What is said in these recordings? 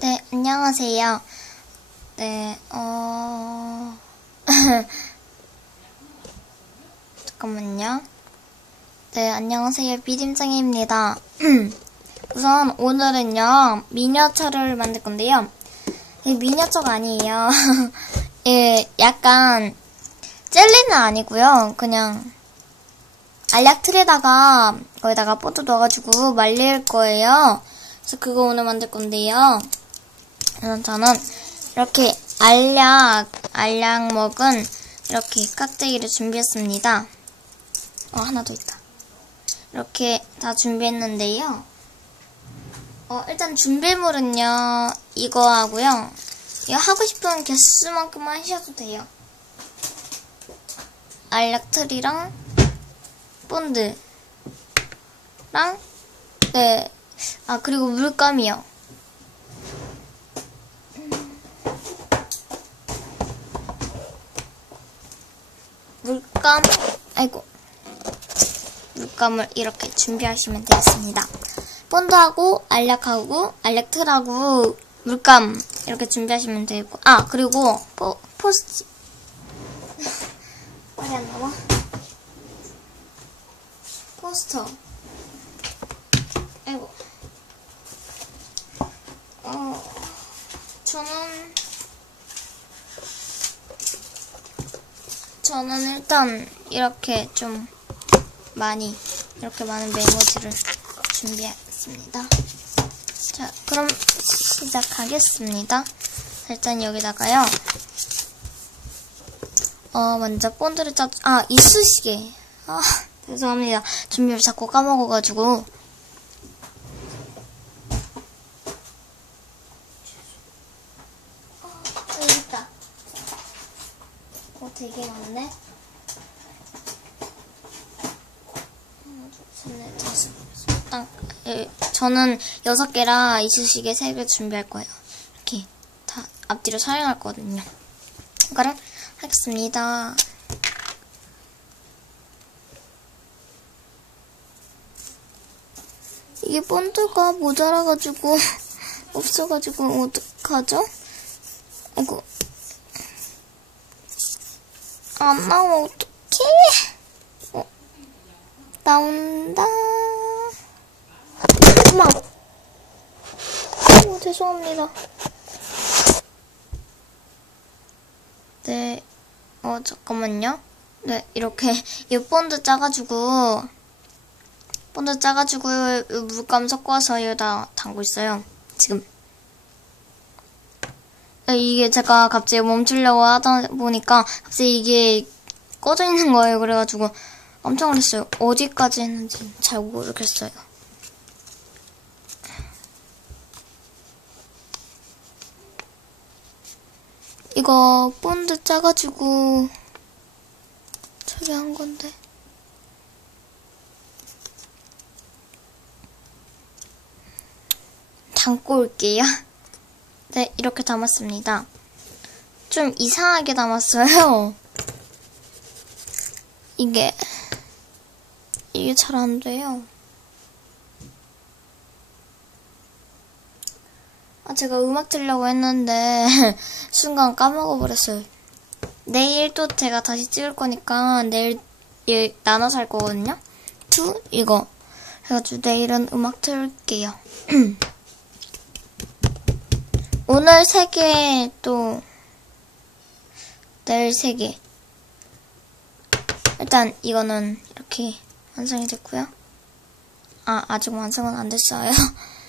네, 안녕하세요. 네, 어, 잠깐만요. 네, 안녕하세요. 비dim장입니다. 우선 오늘은요, 미니어처를 만들 건데요. 이 미니어처가 아니에요. 예, 약간, 젤리는 아니고요. 그냥, 알약 틀에다가, 거기다가 포도 넣어가지고 말릴 거예요. 그래서 그거 오늘 만들 건데요. 그래서 저는 이렇게 알약, 알약 먹은 이렇게 깍두기를 준비했습니다. 어, 하나 더 있다. 이렇게 다 준비했는데요. 어, 일단 준비물은요, 이거 하고요. 이거 하고 싶은 개수만큼만 하셔도 돼요. 알약틀이랑 본드랑 네. 아, 그리고 물감이요. 물감, 아이고. 물감을 이렇게 준비하시면 되겠습니다. 본드하고 알약하고 알약틀하고 물감 이렇게 준비하시면 되고 아 그리고 포, 포스트 말이 안 나와? 포스터. 아이고. 어 저는 저는 일단 이렇게 좀 많이 이렇게 많은 메모지를 준비했습니다. 자, 그럼 시작하겠습니다. 자, 일단 여기다가요. 어, 먼저 본드를 짜, 아, 이쑤시개. 아, 죄송합니다. 준비를 자꾸 까먹어가지고. 어, 여기 있다. 어, 되게 많네. 셋넷 다섯 딱 예, 저는 여섯 개라 이쑤시개 세 개 준비할 거예요. 이렇게 다 앞뒤로 촬영할 거거든요. 이거를 하겠습니다. 이게 본드가 모자라가지고 없어가지고 어떡하죠? 이거 안 나오면 어떡해? 어, 나온다. 엄마. 오, 죄송합니다. 네. 어, 잠깐만요. 네, 이렇게, 이 본드 짜가지고, 본드 짜가지고, 물감 섞어서 여기다 담고 있어요. 지금. 네, 이게 제가 갑자기 멈추려고 하다 보니까, 갑자기 이게 꺼져 있는 거예요. 그래가지고, 엄청 어렸어요. 어디까지 했는지 잘 모르겠어요. 이거 본드 짜가지고 처리한 건데. 담고 올게요. 네, 이렇게 담았습니다. 좀 이상하게 담았어요. 이게, 이게 잘 안 돼요. 아, 제가 음악 들려고 했는데, 순간 까먹어버렸어요. 내일 또 제가 다시 찍을 거니까, 내일, 예, 나눠서 할 거거든요? 투? 이거. 해가지고 내일은 음악 틀게요. 오늘 세 개, 또, 내일 세 개. 일단, 이거는 이렇게 완성이 됐고요. 아, 아직 완성은 안 됐어요.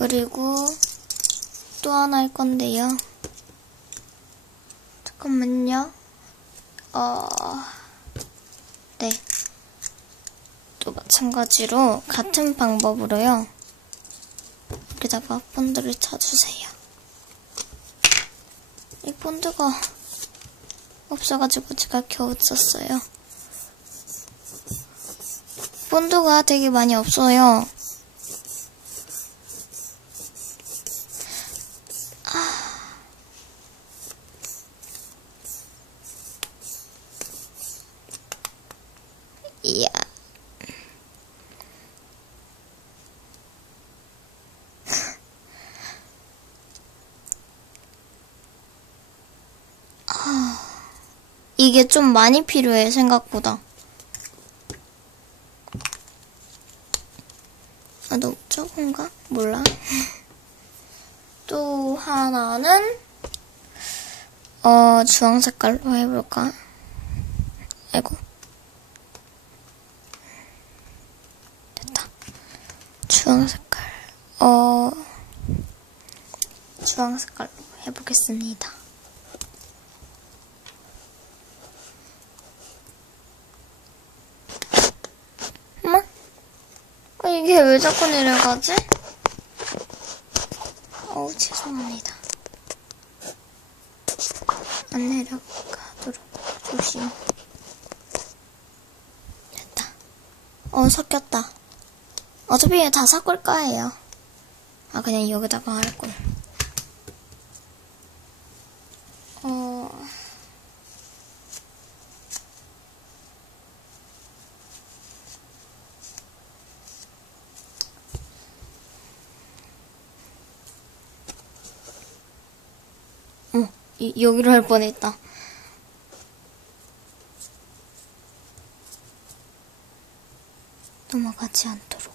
그리고 또 하나 할 건데요. 잠깐만요. 어, 네. 또 마찬가지로 같은 방법으로요. 여기다가 본드를 쳐주세요. 이 본드가 없어가지고 제가 겨우 썼어요. 본드가 되게 많이 없어요. 이게 좀 많이 필요해, 생각보다. 아, 너무 적은가? 몰라. 또 하나는, 어, 주황 색깔로 해볼까? 아이고. 됐다. 주황 색깔. 어, 주황 색깔로 해보겠습니다. 엄마? 어, 이게 왜 자꾸 내려가지? 어우, 죄송합니다. 안 내려가도록 조심. 됐다. 어, 섞였다. 어차피 다 섞을 거예요. 아, 그냥 여기다가 할걸. 어, 어, 이, 여기로 할 뻔했다. 넘어가지 않도록.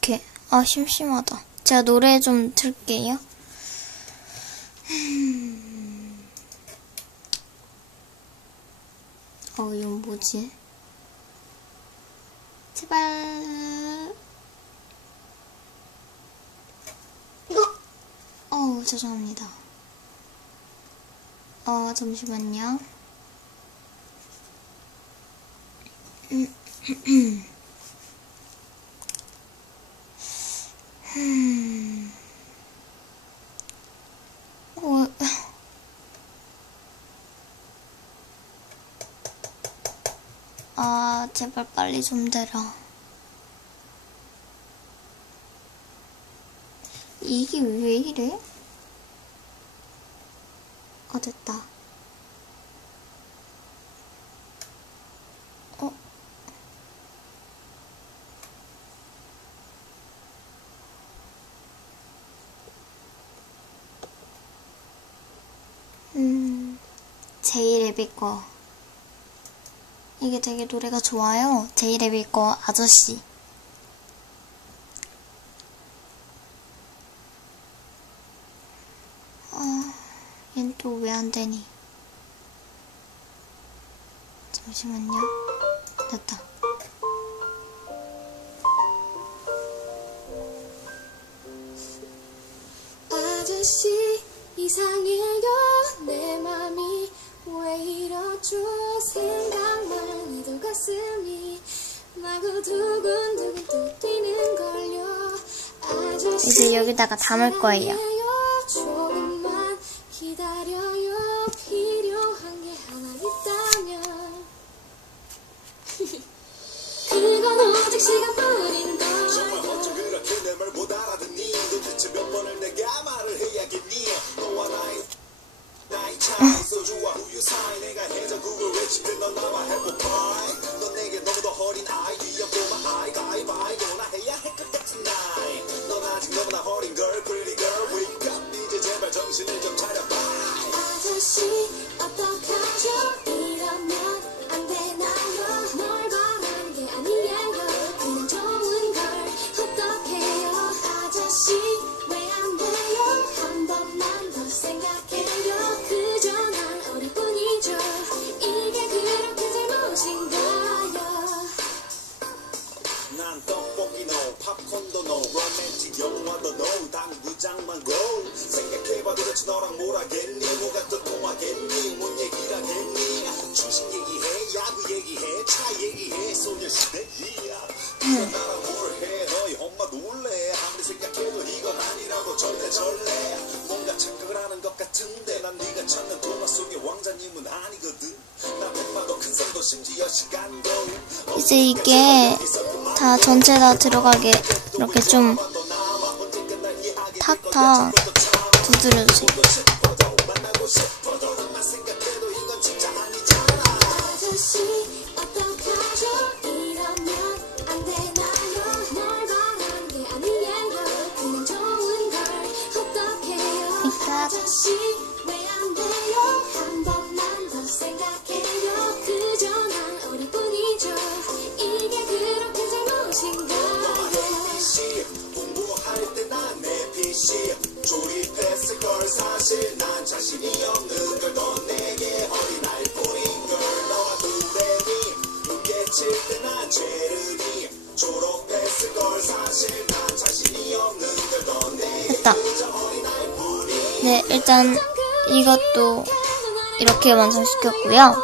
이렇게. 아, 심심하다. 제가 노래 좀 틀게요. 음. 어, 이건 뭐지? 제발. 어, 죄송합니다. 어, 잠시만요. 음. 어, 아, 제발 빨리 좀 되라. 이게 왜 이래? 어, 됐다. 어? 음, 제이레비 거. 이게 되게 노래가 좋아요. 제이레비 거 아저씨. 아, 얜 또 왜 안 되니? 잠시만요. 됐다. 이제 여기다가 담을 거예요. 것 같은데 난 네가 찾는 동화 속의 왕자님은 아니거든 나 백만 이제 이게 다 전체 다 들어가게 이렇게 좀 탁탁 두드려주세요. 일단 이것도 이렇게 완성시켰고요.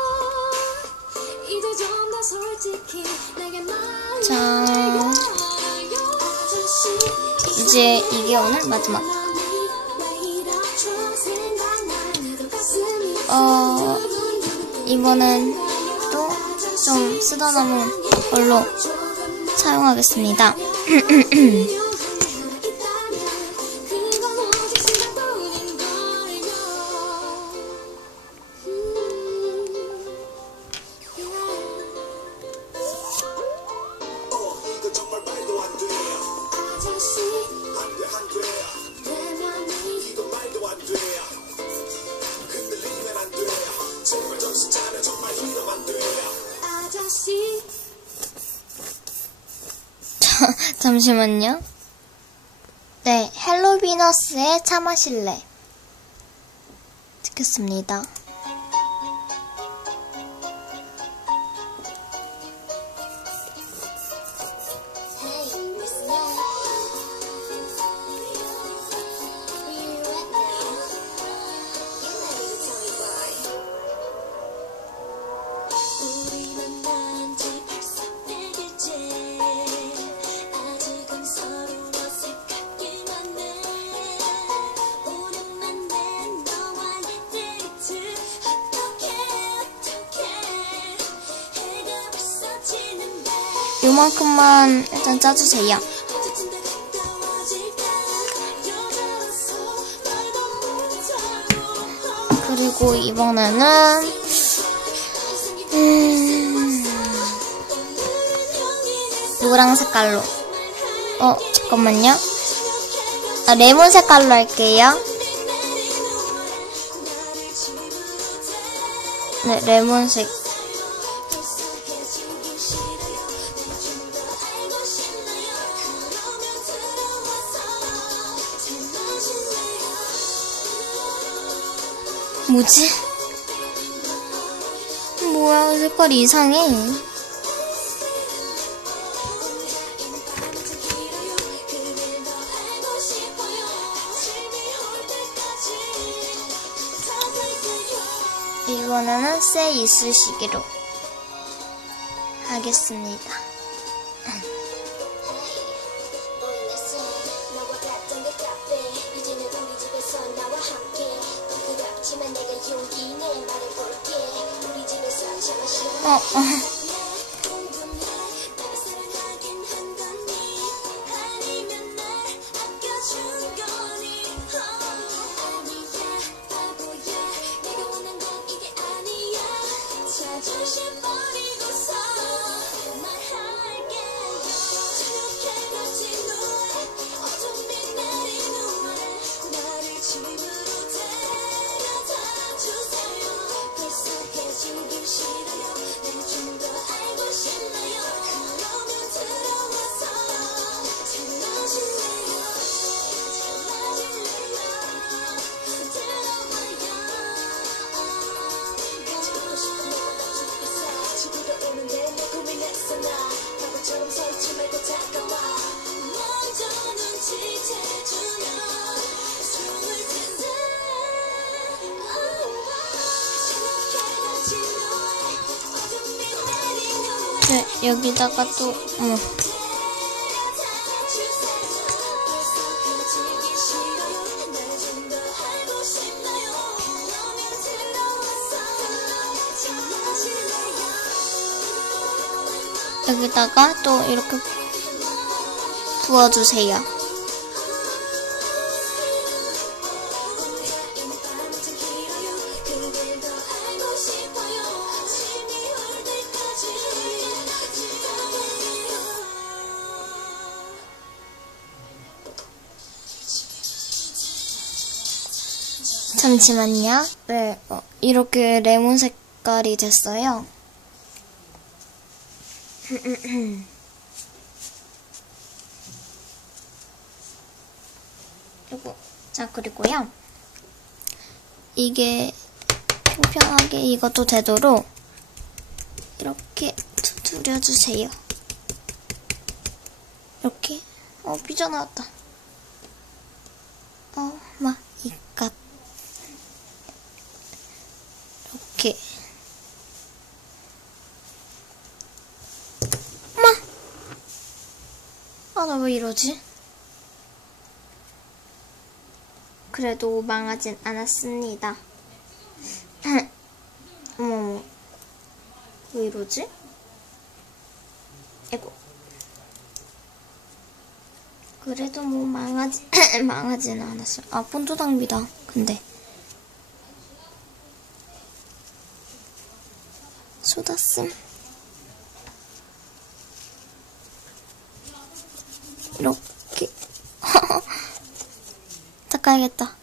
자, 이제 이게 오늘 마지막. 어, 이번엔 또 좀 쓰다 남은 걸로 사용하겠습니다. 잠시만요. 네, 헬로 비너스의 차 마실래. 찍겠습니다. 요만큼만 일단 짜주세요. 그리고 이번에는 음, 노랑 색깔로. 어, 잠깐만요. 아, 레몬 색깔로 할게요. 네, 레몬색. 뭐지? 뭐야, 색깔이 이상해. 이번에는 세 이쑤시개로 하겠습니다. 어, 어. 네, 여기다가 또, 어. 여기다가 또 이렇게 부어주세요. 잠시만요. 네, 어, 이렇게 레몬 색깔이 됐어요. 그리고 자 그리고요. 이게 평평하게 이것도 되도록 이렇게 두드려 주세요. 이렇게 어 삐져나왔다. 어, 막 이갓 이렇게 마. 아, 나 왜 이러지? 그래도 망하진 않았습니다. 어머, 왜 이러지? 아이고. 그래도 뭐 망하지, 망하진 않았어요. 아, 낭비다. 근데. 쏟았음. 이렇게. 닦아야겠다.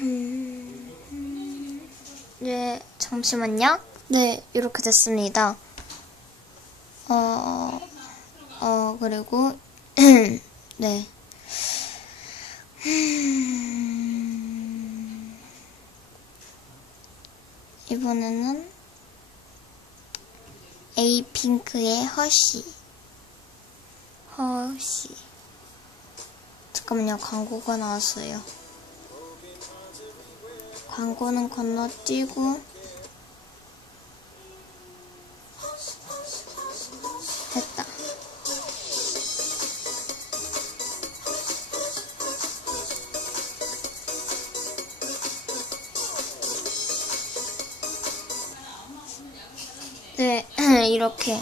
음, 네, 잠시만요. 네, 이렇게 됐습니다. 어, 어, 그리고, 네. 음, 이번에는 에이핑크의 허쉬. 허쉬. 잠깐만요, 광고가 나왔어요. 광고는 건너뛰고, 됐다. 네, 이렇게.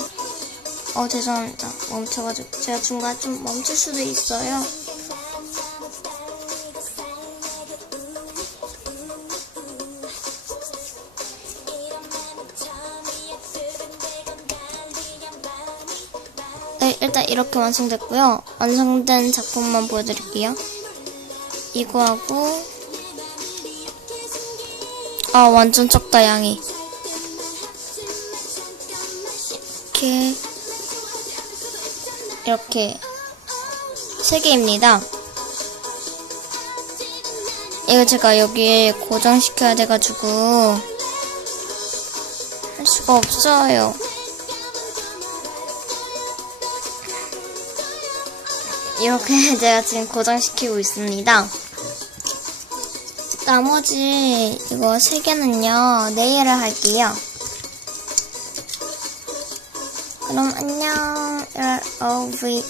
어, 죄송합니다. 멈춰가지고. 제가 중간에 좀 멈출 수도 있어요. 네, 일단 이렇게 완성됐고요. 완성된 작품만 보여드릴게요. 이거 하고 아 완전 적다 양이 이렇게 세 개입니다. 이거 제가 여기에 고정시켜야 돼가지고 할 수가 없어요. 이렇게 제가 지금 고정시키고 있습니다. 나머지 이거 세 개는요 내일을 할게요. 그럼 안녕. OVE